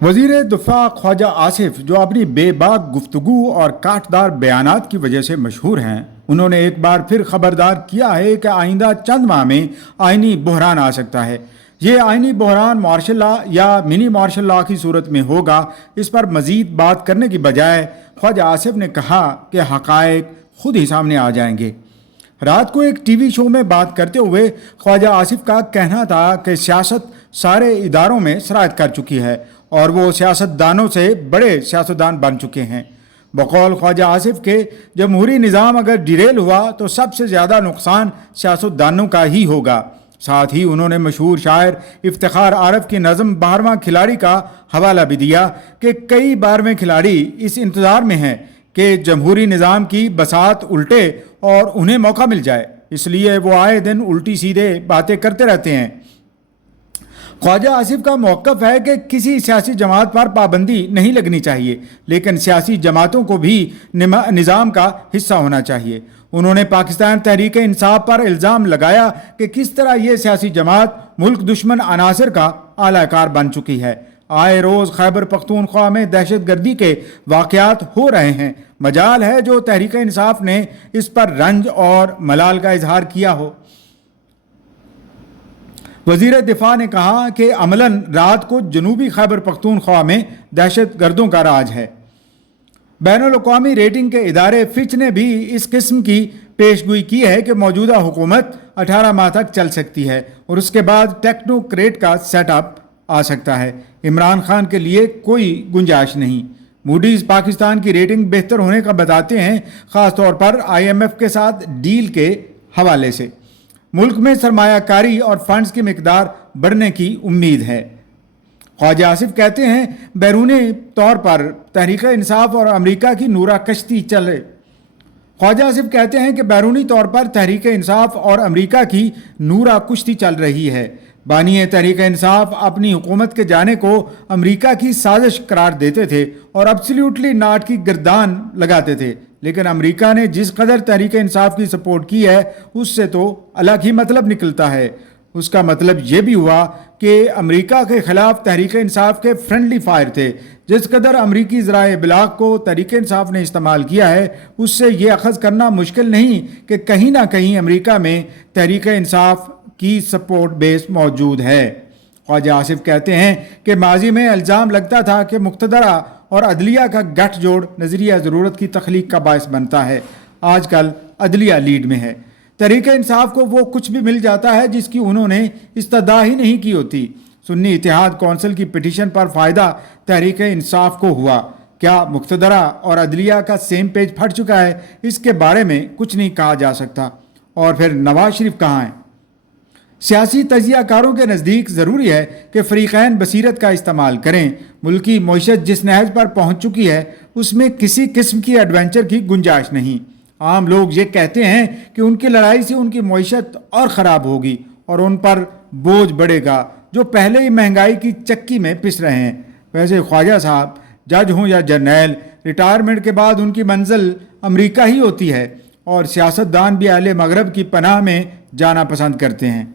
वज़ीर दिफ़ा ख्वाजा आसिफ, जो अपनी बेबाक गुफ्तगू और काटदार बयानात की वजह से मशहूर हैं, उन्होंने एक बार फिर खबरदार किया है कि आइंदा चंद माह में आइनी बहरान आ सकता है। ये आइनी बहरान मार्शल लॉ या मिनी मार्शल लॉ की सूरत में होगा। इस पर मज़ीद बात करने की बजाय ख्वाजा आसिफ ने कहा कि हक़ाइक़ खुद ही सामने आ जाएंगे। रात को एक टीवी शो में बात करते हुए ख्वाजा आसिफ का कहना था कि सियासत सारे इदारों में सरायत कर चुकी है और वो सियासतदानों से बड़े सियासतदान बन चुके हैं। बकौल ख्वाजा आसिफ के जमहूरी निज़ाम अगर डिरेल हुआ तो सबसे ज़्यादा नुकसान सियासतदानों का ही होगा। साथ ही उन्होंने मशहूर शायर इफ्तिखार आरफ की नज़म 12वां खिलाड़ी का हवाला भी दिया कि कई 12वें खिलाड़ी इस इंतज़ार में हैं कि जमहूरी निज़ाम की बसात उल्टे और उन्हें मौका मिल जाए, इसलिए वो आए दिन उल्टी सीधे बातें करते रहते हैं। ख्वाजा आसिफ का मौक़िफ़ है कि किसी सियासी जमात पर पाबंदी नहीं लगनी चाहिए, लेकिन सियासी जमातों को भी निज़ाम का हिस्सा होना चाहिए। उन्होंने पाकिस्तान तहरीक इंसाफ पर इल्ज़ाम लगाया कि किस तरह ये सियासी जमात मुल्क दुश्मन अनासर का आलाकार बन चुकी है। आए रोज़ खैबर पख्तूनख्वा में दहशत गर्दी के वाक़यात हो रहे हैं। मजाल है जो तहरीक इंसाफ ने इस पर रंज और मलाल का इजहार किया हो। वज़ीर दिफ़ा ने कहा कि अमलन रात को जनूबी खैबर पख्तूनख्वा में दहशत गर्दों का राज है। बैनुल-अक़वामी रेटिंग के इदारे फिच ने भी इस किस्म की पेशगोई की है कि मौजूदा हुकूमत 18 माह तक चल सकती है और उसके बाद टेक्नोक्रेट का सेटअप आ सकता है। इमरान खान के लिए कोई गुंजाइश नहीं। मूडीज़ पाकिस्तान की रेटिंग बेहतर होने का बताते हैं, ख़ास तौर पर IMF के साथ डील के हवाले से। मुल्क में सरमायाकारी और फंड्स की मिकदार बढ़ने की उम्मीद है। ख्वाजा आसिफ कहते हैं, बैरूनी तौर पर तहरीक इंसाफ और अमेरिका की नूरा कश्ती चले। ख्वाजा आसिफ कहते हैं कि बैरूनी तौर पर तहरीक इंसाफ और अमेरिका की नूरा कुश्ती चल रही है। बानी तहरीक इंसाफ अपनी हुकूमत के जाने को अमेरिका की साजिश करार देते थे और एब्सोल्युटली नॉट की गर्दान लगाते थे, लेकिन अमेरिका ने जिस कदर तहरीक इंसाफ की सपोर्ट की है उससे तो अलग ही मतलब निकलता है। उसका मतलब ये भी हुआ कि अमेरिका के ख़िलाफ़ तहरीक इंसाफ के फ्रेंडली फायर थे। जिस कदर अमरीकी ज़राए इबलाग को तहरीक इंसाफ ने इस्तेमाल किया है, उससे ये अखज़ करना मुश्किल नहीं कि कहीं ना कहीं अमेरिका में तहरीक इंसाफ की सपोर्ट बेस मौजूद है। ख्वाजा आसिफ कहते हैं कि माजी में इल्ज़ाम लगता था कि मुक़्तदरा और अदलिया का गठजोड़ नज़रिया ज़रूरत की तख्लीक का बायस बनता है। आजकल अदलिया लीड में है। तहरीक इंसाफ को वो कुछ भी मिल जाता है जिसकी उन्होंने इस्तदा ही नहीं की होती। सुन्नी इत्तेहाद कौंसिल की पिटीशन पर फ़ायदा तहरीक इंसाफ को हुआ। क्या मुक़्तदरा और अदलिया का सेम पेज फट चुका है? इसके बारे में कुछ नहीं कहा जा सकता। और फिर नवाज शरीफ कहाँ हैं? सियासी तजियाकारों के नज़दीक ज़रूरी है कि फ़रीक़ैन बसीरत का इस्तेमाल करें। मुल्की मईशत जिस नहज पर पहुँच चुकी है उसमें किसी किस्म की एडवेंचर की गुंजाइश नहीं। आम लोग ये कहते हैं कि उनकी लड़ाई से उनकी मईशत और ख़राब होगी और उन पर बोझ बढ़ेगा जो पहले ही महंगाई की चक्की में पिस रहे हैं। वैसे ख्वाजा साहब जज हों या जर्नैल, रिटायरमेंट के बाद उनकी मंजिल अमेरिका ही होती है और सियासतदान भी अहले मगरब की पनाह में जाना पसंद करते हैं।